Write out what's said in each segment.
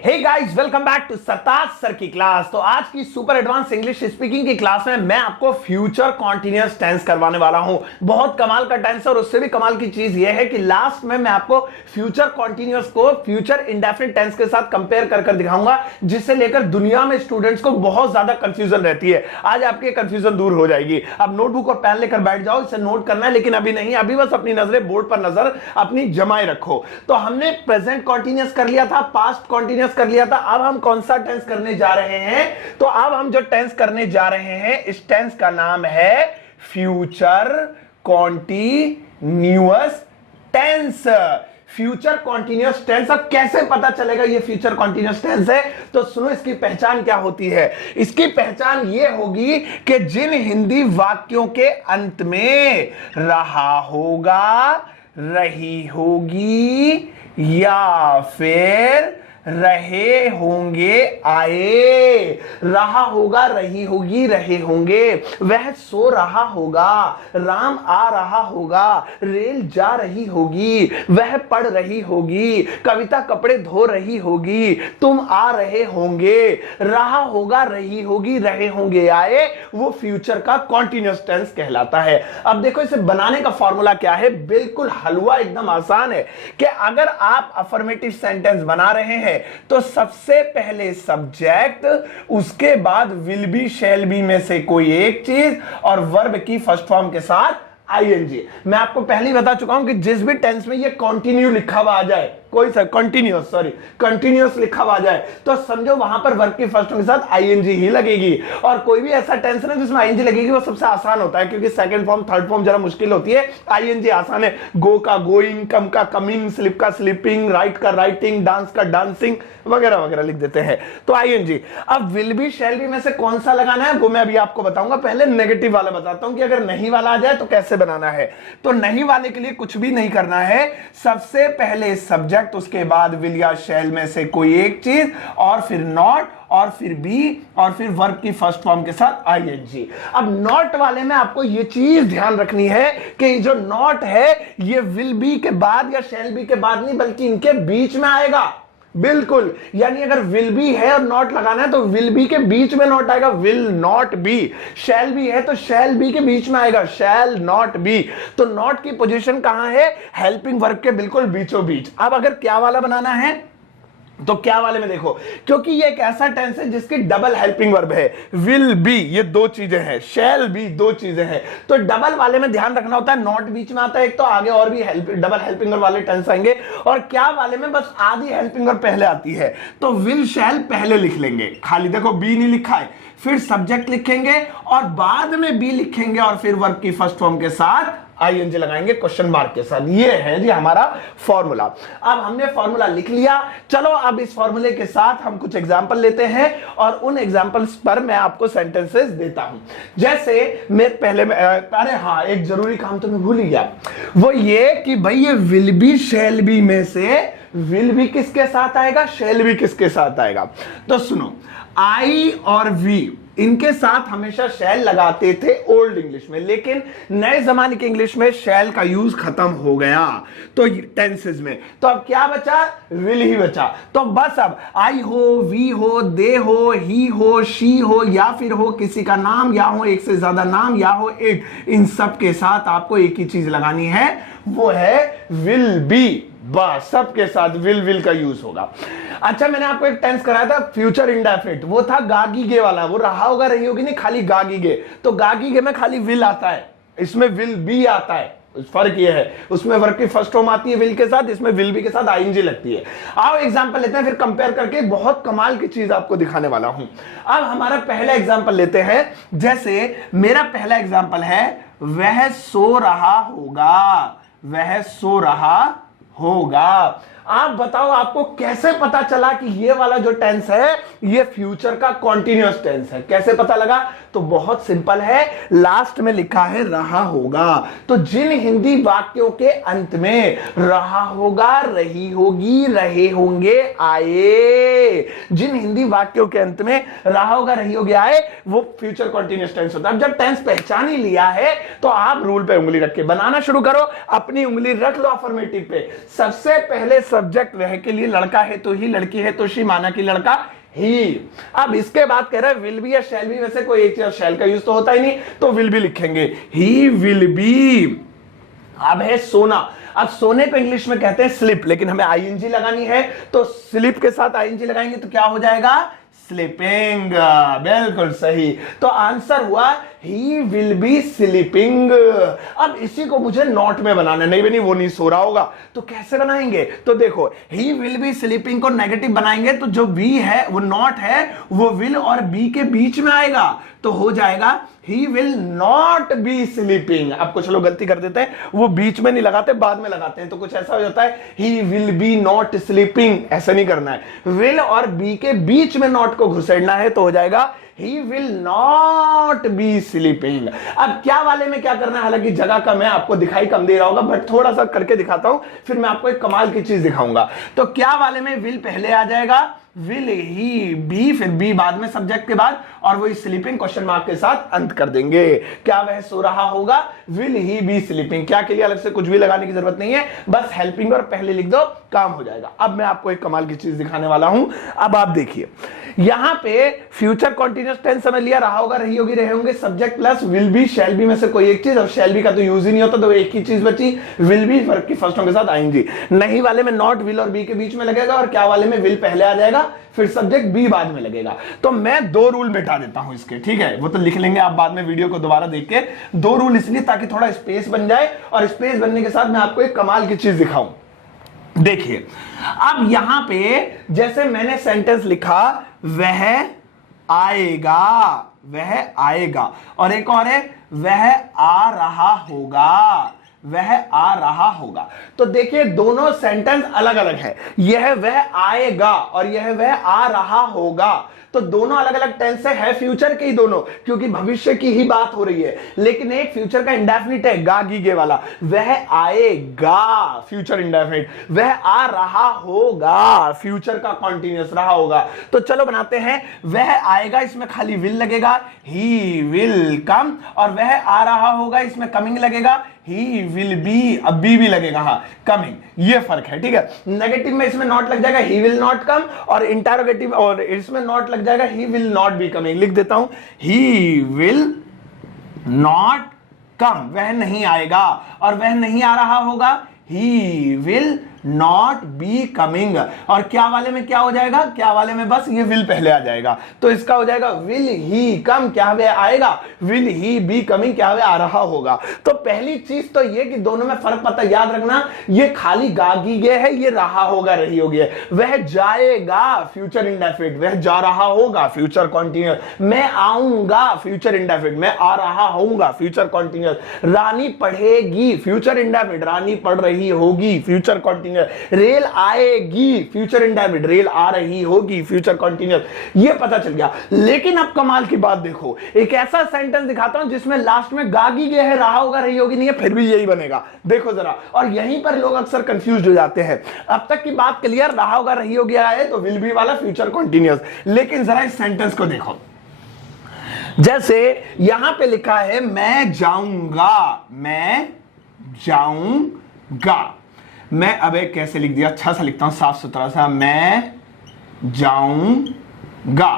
Hey guys, welcome back to Sartaj sir की class. तो आज की सुपर एडवांस इंग्लिश स्पीकिंग की क्लास में मैं आपको फ्यूचर कॉन्टिन्यूअस टेंस करवाने वाला हूं। बहुत कमाल का टेंस है और उससे भी कमाल की चीज यह है कि लास्ट में मैं आपको फ्यूचर कॉन्टिन्यूअस को फ्यूचर इंडेफिनिट टेंस के साथ कंपेयर कर दिखाऊंगा, जिससे लेकर दुनिया में स्टूडेंट्स को बहुत ज्यादा कंफ्यूजन रहती है। आज आपकी कंफ्यूजन दूर हो जाएगी। अब नोटबुक और पेन लेकर बैठ जाओ, इसे नोट करना है, लेकिन अभी नहीं, अभी बस अपनी नजरें बोर्ड पर नजर अपनी जमाए रखो। तो हमने प्रेजेंट कॉन्टिन्यूअस कर लिया था, पास्ट कॉन्टिन्यूअस कर लिया था। अब हम कौन सा टेंस करने जा रहे हैं? तो अब हम जो टेंस करने जा रहे हैं, इस टेंस का नाम है future continuous tense. Future continuous tense. अब कैसे पता चलेगा ये फ्यूचर कॉन्टिन्यूअस टेंस है? तो सुनो, इसकी पहचान क्या होती है। इसकी पहचान ये होगी कि जिन हिंदी वाक्यों के अंत में रहा होगा, रही होगी या फिर रहे होंगे आए, रहा होगा, रही होगी, रहे होंगे, वह सो रहा होगा, राम आ रहा होगा, रेल जा रही होगी, वह पढ़ रही होगी, कविता कपड़े धो रही होगी, तुम आ रहे होंगे, रहा होगा, रही होगी, रहे होंगे आए, वो फ्यूचर का कॉन्टिन्यूअस टेंस कहलाता है। अब देखो, इसे बनाने का फॉर्मूला क्या है? बिल्कुल हलवा, एकदम आसान है कि अगर आप अफर्मेटिव सेंटेंस बना रहे हैं तो सबसे पहले सब्जेक्ट, उसके बाद विल बी, शैल बी में से कोई एक चीज और वर्ब की फर्स्ट फॉर्म के साथ आईएनजी। मैं आपको पहले ही बता चुका हूं कि जिस भी टेंस में ये कंटिन्यू लिखा हुआ आ जाए, कोई सा कंटिन्यूअस लिखा हुआ आ जाए, तो समझो वहां पर वर्ब की फर्स्ट फॉर्म के साथ आईएनजी ही लगेगी। और कोई भी ऐसा टेंस है जिसमें आईएनजी लगेगी, वो सबसे आसान होता है, क्योंकि सेकंड फॉर्म थर्ड फॉर्म जरा मुश्किल होती है। आईएनजी आसान है। गो का गोइंग, कम का कमिंग, स्लिप का स्लिपिंग, राइट का राइटिंग, डांस का डांसिंग वगैरह वगैरह लिख देते हैं, तो आईएनजी। अब विल बी, शैल बी में से कौन सा लगाना है वो मैं अभी आपको बताऊंगा। पहले नेगेटिव वाला बताता हूं कि अगर नहीं वाला आ जाए तो कैसे बनाना है। तो नहीं वाले के लिए कुछ भी नहीं करना है। सबसे पहले सब्जेक्ट, उसके बाद विल या शैल में से कोई एक चीज, और फिर नॉट, और फिर बी, और फिर वर्ब की फर्स्ट फॉर्म के साथ आईएनजी। अब नॉट वाले में आपको यह चीज ध्यान रखनी है कि जो नॉट है ये विल बी के बाद या शैल बी के बाद नहीं, बल्कि इनके बीच में आएगा। बिल्कुल, यानी अगर विल बी है और नॉट लगाना है तो विल बी के बीच में नॉट आएगा, will not be. Shall be है तो शैल बी के बीच में आएगा, शैल नॉट बी। तो नॉट की पोजीशन कहां है? हेल्पिंग वर्ब के बिल्कुल बीचों बीच। अब अगर क्या वाला बनाना है तो क्या वाले में देखो, क्योंकि ये एक ऐसा टेंस है जिसकी डबल हेल्पिंग वर्ब है। विल बी, ये दो चीजें हैं, शैल बी दो चीजें हैं। तो डबल वाले में ध्यान रखना होता है, नॉट बीच में आता है एक, तो आगे और भी डबल हेल्पिंग वर्ब वाले टेंस आएंगे। और क्या वाले में बस आधी हेल्पिंग वर्ब पहले आती है, तो विल शैल पहले लिख लेंगे। खाली देखो बी नहीं लिखा है, फिर सब्जेक्ट लिखेंगे और बाद में बी लिखेंगे और फिर वर्ब की फर्स्ट फॉर्म के साथ आईएनजी लगाएंगे क्वेश्चन मार्क के साथ। ये है जी हमारा फॉर्मूला। अब हमने फॉर्मूला लिख लिया। चलो अब इस फॉर्मूले के साथ हम कुछ एग्जांपल लेते हैं और उन एग्जांपल्स पर मैं आपको सेंटेंसेस देता हूं। जैसे मैं पहले अरे हाँ, एक जरूरी काम तो मैं भूल ही गया, वो ये कि भाई ये विल बी शैल बी में से विल बी किसके साथ आएगा, शैल बी किसके साथ आएगा? तो सुनो, आई और वी, इनके साथ हमेशा शैल लगाते थे ओल्ड इंग्लिश में, लेकिन नए जमाने के इंग्लिश में शैल का यूज खत्म हो गया तो टेंसेस में। तो अब क्या बचा? विल ही बचा। तो बस अब आई हो, वी हो, दे हो, ही हो, शी हो, या फिर हो किसी का नाम, या हो एक से ज्यादा नाम, या हो एक, इन सब के साथ आपको एक ही चीज लगानी है, वो है विल बी। बस सबके साथ विल का यूज होगा। अच्छा, मैंने आपको एक टेंस कराया था फ्यूचर इंडेफिनिट, वो था गागीगे वाला, वो रहा होगा, रही होगी नहीं, खाली गागीगे। तो गागीगे में खाली विल आता है, इसमें विल बी आता है। फर्क ये है, उसमें वर्ब की फर्स्ट फॉर्म आती है विल के साथ, इसमें विल बी के साथ आईएनजी लगती है। आओ एग्जांपल लेते हैं, फिर कंपेयर करके बहुत कमाल की चीज आपको दिखाने वाला हूं। अब हमारा पहला एग्जांपल लेते हैं। जैसे मेरा पहला एग्जांपल है, वह सो रहा होगा, वह सो रहा होगा। आप बताओ, आपको कैसे पता चला कि ये वाला जो टेंस है ये फ्यूचर का कॉन्टिन्यूअस टेंस है? कैसे पता लगा? तो बहुत सिंपल है, लास्ट में लिखा है रहा होगा। तो जिन हिंदी वाक्यों के अंत में रहा होगा, रही होगी, रहे होंगे आए, जिन हिंदी वाक्यों के अंत में रहा होगा, रही होगी आए, वो फ्यूचर कॉन्टिन्यूअस टेंस होता है। अब जब टेंस पहचान ही लिया है तो आप रूल पे उंगली रख के बनाना शुरू करो। अपनी उंगली रख लो अफर्मेटिव पे। सबसे पहले सब्जेक्ट वह के लिए, लड़का है तो ही, लड़की है तो शी, माना कि लड़का ही। अब इसके बाद कह रहा है विल बी या शैल बी में से कोई एक चीज, शैल का यूज तो होता ही नहीं, तो विल बी लिखेंगे। He will be. अब है सोना। अब सोने को इंग्लिश में कहते हैं स्लिप, लेकिन हमें आईएनजी लगानी है, तो स्लिप के साथ आईएनजी लगाएंगे तो क्या हो जाएगा? स्लीपिंग। बिल्कुल सही। तो आंसर हुआ ही विल बी स्लीपिंग। अब इसी को मुझे नॉट में बनाना, नहीं बनी वो नहीं सो रहा होगा, तो कैसे बनाएंगे? तो देखो ही विल बी स्लीपिंग को नेगेटिव बनाएंगे तो जो बी है वो नॉट है, वो विल और बी के बीच में आएगा, तो हो जाएगा he will not be sleeping. अब कुछ लोग गलती कर देते हैं, वो बीच में नहीं लगाते, बाद में लगाते हैं, तो कुछ ऐसा हो जाता है he will be not sleeping. ऐसा नहीं करना है, विल और बी के बीच में नॉट को घुसेड़ना है, तो हो जाएगा he will not be sleeping. अब क्या वाले में क्या करना है, हालांकि जगह कम है, आपको दिखाई कम दे रहा होगा, बट थोड़ा सा करके दिखाता हूं, फिर मैं आपको एक कमाल की चीज दिखाऊंगा। तो क्या वाले में विल पहले आ जाएगा, विल ही बी, फिर बी बाद में सब्जेक्ट के बाद, और वही स्लीपिंग क्वेश्चन मार्क के साथ अंत कर देंगे। क्या वह सो रहा होगा? Will he B sleeping. क्या के लिए अलग से कुछ भी लगाने की जरूरत नहीं है, बस हेल्पिंग और पहले लिख दो, काम हो जाएगा। अब मैं आपको एक कमाल की चीज दिखाने वाला हूं। अब आप देखिए, यहां पे फ्यूचर कॉन्टिन्यूअस टेंस समझ लिया, रहा होगा, रही होगी, रहे होंगे, subject plus will be, shall be में से कोई एक चीज, और शैल बी का तो यूज ही नहीं होता, तो एक ही चीज बची, विल बी, वर्ब की फर्स्ट के साथ आईएनजी। नहीं वाले में नॉट विल और बी के बीच में लगेगा, और क्या वाले में विल पहले आ जाएगा, फिर सब्जेक्ट बी बाद में लगेगा। तो मैं दो रूल मिटा देता हूं इसके, ठीक है, वो तो लिख लेंगे आप बाद में वीडियो को दोबारा देख के। दो रूल इसलिए ताकि थोड़ा स्पेस बन जाए, और स्पेस बनने के साथ मैं आपको एक कमाल की चीज दिखाऊं। देखिए, अब यहां पे जैसे मैंने सेंटेंस लिखा, वह आएगा, वह आएगा, और एक और है वह आ रहा होगा, वह आ रहा होगा। तो देखिए दोनों सेंटेंस अलग अलग है, यह वह आएगा और यह वह आ रहा होगा, तो दोनों अलग अलग टेंस है फ्यूचर के ही दोनों, क्योंकि भविष्य की ही बात हो रही है। लेकिन एक फ्यूचर का इंडेफिनिट है, गा गीगे वाला, वह आएगा फ्यूचर इंडेफिनिट, वह आ रहा होगा फ्यूचर का कॉन्टिन्यूअस, रहा होगा। तो चलो बनाते हैं, वह आएगा इसमें खाली विल लगेगा, ही विल कम, और वह आ रहा होगा इसमें कमिंग लगेगा, ही विल बी, अब बी भी लगेगा, हाँ कमिंग, ये फर्क है, ठीक है। नेगेटिव में इसमें नॉट लग जाएगा, ही विल नॉट कम, और इंटरोगेटिव और इसमें नॉट लग जाएगा, he will not be coming. लिख देता हूं, ही विल नॉट कम, वह नहीं आएगा, और वह नहीं आ रहा होगा, he will not be coming. और क्या वाले में क्या हो जाएगा, क्या वाले में बस ये विल पहले आ जाएगा, तो इसका हो जाएगा विल ही कम, क्या वह आएगा, विल ही बी कमिंग, क्या वह आ रहा होगा। तो पहली चीज तो ये कि दोनों में फर्क पता, याद रखना, ये खाली गागी गे है, ये रहा होगा, रही होगी है। वह जाएगा फ्यूचर इंडेफिनिट, वह जा रहा होगा फ्यूचर कॉन्टिन्यूअस, मैं आऊंगा फ्यूचर इंडेफिनिट, मैं आ रहा होऊंगा फ्यूचर कॉन्टिन्यूअस, रानी पढ़ेगी फ्यूचर इंडेफिनिट, रानी पढ़ रही होगी फ्यूचर कॉन्टिन्यूअस, रेल आएगी फ्यूचर इंडेफिनिट, रेल आ रही होगी फ्यूचर कॉन्टिन्यूअस, ये पता चल गया। लेकिन अब कमाल की बात देखो, एक ऐसा सेंटेंस दिखाता हूं जिसमें लास्ट में गागी गए है, रहा होगा, रही होगी नहीं है, फिर भी यही बनेगा, देखो जरा। और यहीं पर लोग अक्सर कंफ्यूज हो जाते हैं। अब तक की बात क्लियर, रहा होगा, रही होगी आए तो विल बी वाला फ्यूचर कॉन्टिन्यूअस, लेकिन जरा इस सेंटेंस को देखो, जैसे यहां पे लिखा है मैं जाऊंगा, मैं जाऊंगा, मैं अब एक कैसे लिख दिया, अच्छा सा लिखता हूं, साफ सुथरा सा, मैं जाऊंगा।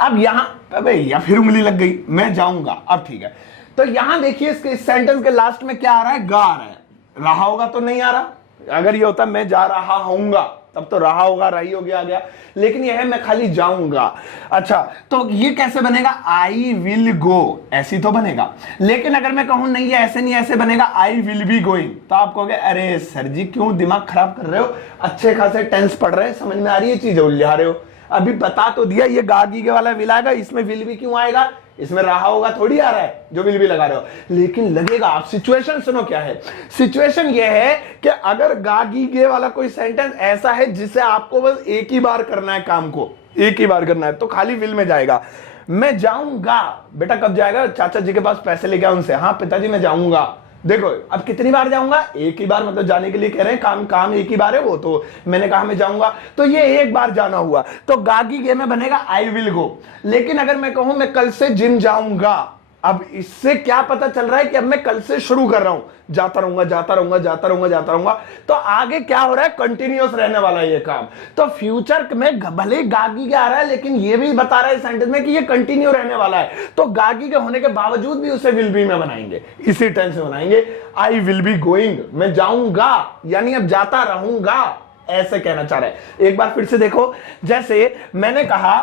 अब यहां अबे या फिर उंगली लग गई, मैं जाऊंगा, अब ठीक है। तो यहां देखिए इसके सेंटेंस के लास्ट में क्या आ रहा है, गा आ रहा है, रहा होगा तो नहीं आ रहा। अगर ये होता मैं जा रहा हूंगा तब तो रहा होगा, रही होगी आ गया, लेकिन यह है मैं खाली जाऊंगा। अच्छा, तो ये कैसे बनेगा, आई विल गो, ऐसी तो बनेगा। लेकिन अगर मैं कहूं नहीं, ये ऐसे नहीं, ऐसे बनेगा आई विल बी गोइंग, तो आप कहोगे अरे सर जी क्यों दिमाग खराब कर रहे हो, अच्छे खासे टेंस पढ़ रहे हैं, समझ में आ रही है चीजें, उलझा रहे हो। अभी बता तो दिया, ये गागी के वाला विल आएगा, इसमें विल भी क्यों आएगा, इसमें रहा होगा थोड़ी आ रहा है जो विल भी लगा रहे हो, लेकिन लगेगा। आप सिचुएशन सुनो क्या है, सिचुएशन ये है कि अगर गागी गे वाला कोई सेंटेंस ऐसा है जिसे आपको बस एक ही बार करना है, काम को एक ही बार करना है, तो खाली विल में जाएगा। मैं जाऊंगा, बेटा कब जाएगा, चाचा जी के पास पैसे लेके आओ उनसे, हाँ पिताजी मैं जाऊंगा। देखो अब कितनी बार जाऊंगा, एक ही बार, मतलब जाने के लिए कह रहे हैं, काम एक ही बार है, वो तो मैंने कहा मैं जाऊंगा, तो ये एक बार जाना हुआ, तो गागी गे में बनेगा आई विल गो। लेकिन अगर मैं कहूं मैं कल से जिम जाऊंगा, अब इससे क्या पता चल रहा है कि अब मैं कल से शुरू कर रहा हूं, जाता रहूंगा जाता रहूंगा जाता रहूंगा जाता रहूंगा, तो आगे क्या हो रहा है, कंटिन्यूअस रहने वाला है ये काम। तो फ्यूचर में भले गागी के आ रहा है, लेकिन ये भी बता रहा है सेंटेंस में कि ये कंटिन्यू रहने वाला है। तो गागी के होने के बावजूद भी उसे विल बी में बनाएंगे, इसी टेंस में बनाएंगे। आई विल बी गोइंग, मैं जाऊंगा, यानी अब जाता रहूंगा, ऐसे कहना चाह रहा है। एक बार फिर से देखो, जैसे मैंने कहा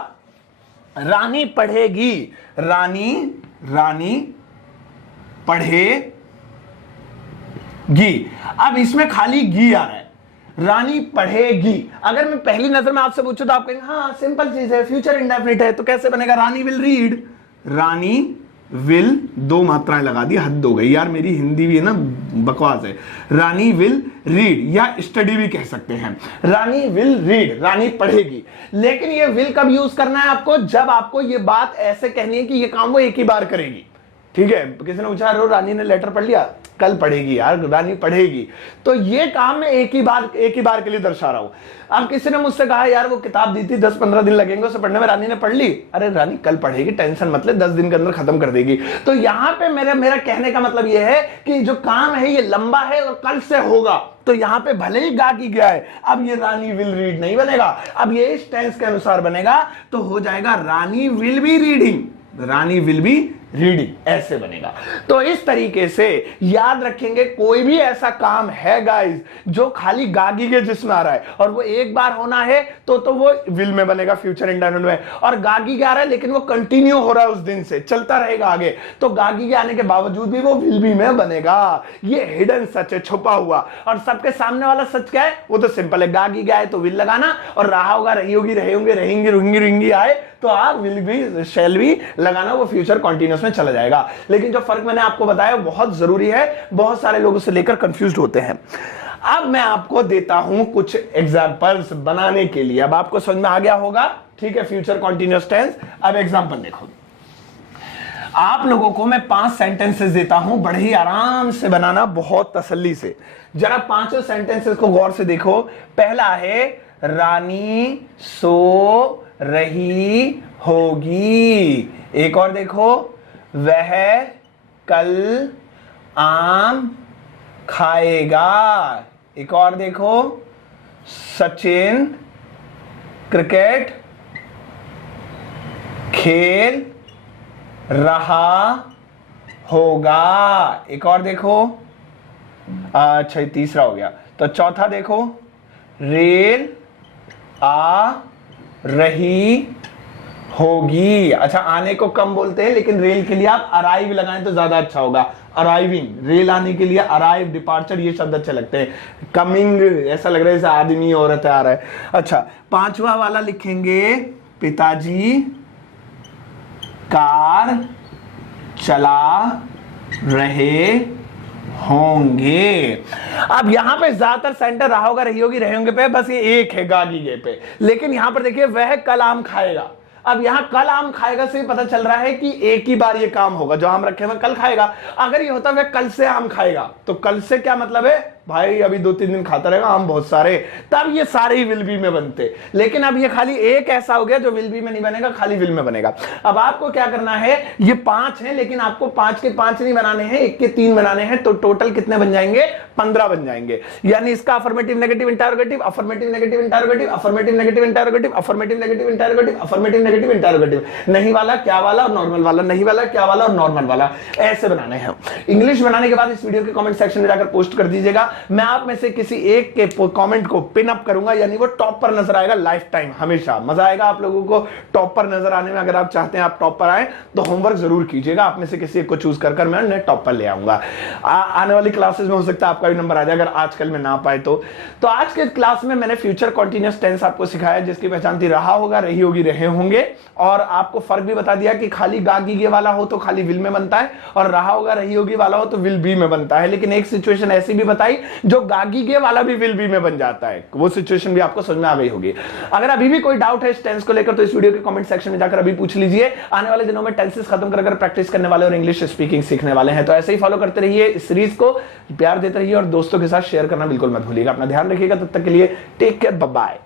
रानी पढ़ेगी, रानी पढ़ेगी, अब इसमें खाली गी आ रहा है, रानी पढ़ेगी। अगर मैं पहली नजर में आपसे पूछूं तो आप कहेंगे हाँ सिंपल चीज है, फ्यूचर इंडेफिनिट है, तो कैसे बनेगा, रानी विल रीड, रानी विल, दो मात्राएं लगा दी, हद हो गई यार, मेरी हिंदी भी है ना बकवास है। रानी विल रीड या स्टडी भी कह सकते हैं, रानी विल रीड, रानी पढ़ेगी। लेकिन ये विल कब यूज करना है आपको, जब आपको ये बात ऐसे कहनी है कि ये काम वो एक ही बार करेगी। ठीक है, किसी ने पूछा रानी ने लेटर पढ़ लिया, कल पढ़ेगी यार, रानी पढ़ेगी, तो ये काम मैं एक ही बार के लिए दर्शा रहा हूं। अब किसी ने मुझसे कहा यार वो किताब दी थी 10-15 दिन लगेंगे उसे पढ़ने में, रानी ने पढ़ ली, अरे रानी कल पढ़ेगी, टेंशन मत ले, 10 दिन के अंदर खत्म कर देगी। तो यहां पे मेरा कहने का मतलब यह है कि जो काम है ये लंबा है और कल से होगा। तो यहां पे भले ही गागी गया है, अब ये रानी विल रीड नहीं बनेगा, अब ये इस टेंस के अनुसार बनेगा, तो हो जाएगा Rani will be reading, Rani will be reading, ऐसे बनेगा। तो इस तरीके से याद रखेंगे, कोई भी ऐसा काम है गाइस जो खाली गागी के जिसमें आ रहा है और वो एक बार होना है तो वो विल में बनेगा, फ्यूचर इंडेफिनिट में। और गागी के आ रहा है लेकिन वो कंटिन्यू हो रहा है, उस दिन से चलता रहेगा आगे, तो गागी के आने के बावजूद भी वो विल बी में बनेगा। ये हिडन सच है, छुपा हुआ। और सबके सामने वाला सच क्या है, वो तो सिंपल है, गागी के आए तो विल लगाना, और रहा होगा, रही होगी, रहे होंगे, रहेंगे, रुंगी रुंगी आए तो आप विल भी शैल भी लगाना, वो फ्यूचर कॉन्टिन्यूअस में चला जाएगा। लेकिन जो फर्क मैंने आपको बताया बहुत जरूरी है, बहुत सारे लोग उससे लेकर कंफ्यूज होते हैं। अब मैं आपको देता हूं कुछ एग्जांपल्स बनाने के लिए, अब आपको समझ में आ गया होगा, ठीक है, फ्यूचर कॉन्टिन्यूअस टेंस। अब एग्जांपल देखो, आप लोगों को मैं 5 सेंटेंसेस देता हूं, बड़े ही आराम से बनाना, बहुत तसल्ली से। जरा 5 सेंटेंसेस को गौर से देखो। पहला है रानी सो रही होगी। एक और देखो, वह कल आम खाएगा। एक और देखो, सचिन क्रिकेट खेल रहा होगा। एक और देखो, अच्छा तीसरा हो गया। तो चौथा देखो, रेल आ रही होगी। अच्छा, आने को कम बोलते हैं, लेकिन रेल के लिए आप अराइव लगाएं तो ज्यादा अच्छा होगा। अराइविंग, रेल आने के लिए अराइव, डिपार्चर, ये शब्द अच्छे लगते हैं। कमिंग ऐसा लग रहा है जैसे आदमी औरत आ रहा है। अच्छा, 5वां वाला लिखेंगे, पिताजी कार चला रहे होंगे। अब यहां पे ज्यादातर सेंटर रहा होगा, रही होगी, रहे होंगे पे बस ये एक है गागी गे पे। लेकिन यहां पर देखिए, वह कल आम खाएगा। अब यहां कल आम खाएगा से पता चल रहा है कि एक ही बार ये काम होगा, जो आम रखे हुए कल खाएगा। अगर ये होता वह कल से आम खाएगा, तो कल से क्या मतलब है, भाई अभी 2-3 दिन खाता रहेगा आम बहुत सारे, तब ये सारे ही विल बी में बनते। लेकिन अब ये खाली एक ऐसा हो गया जो विल बी में नहीं बनेगा, खाली विल में बनेगा। अब आपको क्या करना है, ये 5 है, लेकिन आपको 5 के 5 नहीं बनाने हैं, 1 के 3 बनाने हैं। तो टोटल कितने बन जाएंगे, 15 बन जाएंगे। यानी इसका affirmative negative interrogative, affirmative negative interrogative, affirmative negative interrogative, affirmative negative interrogative, affirmative negative interrogative, नहीं वाला, क्या वाला और नॉर्मल वाला, नहीं वाला, क्या वाला और नॉर्मल वाला, ऐसे बनाने हैं। इंग्लिश बनाने के बाद इस वीडियो के कमेंट सेक्शन में जाकर पोस्ट कर दीजिएगा। मैं आप में से किसी एक के कमेंट को पिन अप करूंगा, यानी वो टॉप पर नजर आएगा लाइफ टाइम, हमेशा मजा आएगा आप लोगों को टॉप पर नजर आने में। अगर आप चाहते हैं आप टॉप पर आए तो होमवर्क जरूर कीजिएगा, आप में से किसी एक को चूज कर मैं उन्हें टॉप पर ले आऊंगा। आने वाली क्लासेस में हो सकता है आपका भी नंबर आ जाए, अगर आजकल में ना पाए तो। आज के क्लास में मैंने फ्यूचर कॉन्टिन्यूअस टेंस आपको सिखाया, जिसकी पहचान थी रहा होगा, रही होगी, रहे होंगे, और आपको फर्क भी बता दिया कि खाली गागी वाला हो तो खाली विल में बनता है, और रहा होगा, रही होगी वाला हो तो विल बी में बनता है। लेकिन एक सिचुएशन ऐसी भी बताई जो गागी गे वाला भी विल बी में बन जाता है, वो सिचुएशन भी आपको समझ में आ गई होगी। अगर अभी भी कोई डाउट है इस टेंस को लेकर तो इस वीडियो के कमेंट सेक्शन में जाकर अभी पूछ लीजिए। आने वाले दिनों में टेंसेस खत्म कर प्रैक्टिस करने वाले और इंग्लिश स्पीकिंग सीखने वाले हैं, तो ऐसे ही फॉलो करते रहिए, इस सीरीज को प्यार देते रहिए और दोस्तों के साथ शेयर करना बिल्कुल मत भूलिएगा। अपना ध्यान रखिएगा, तब तक के लिए टेक केयर, बाय बाय।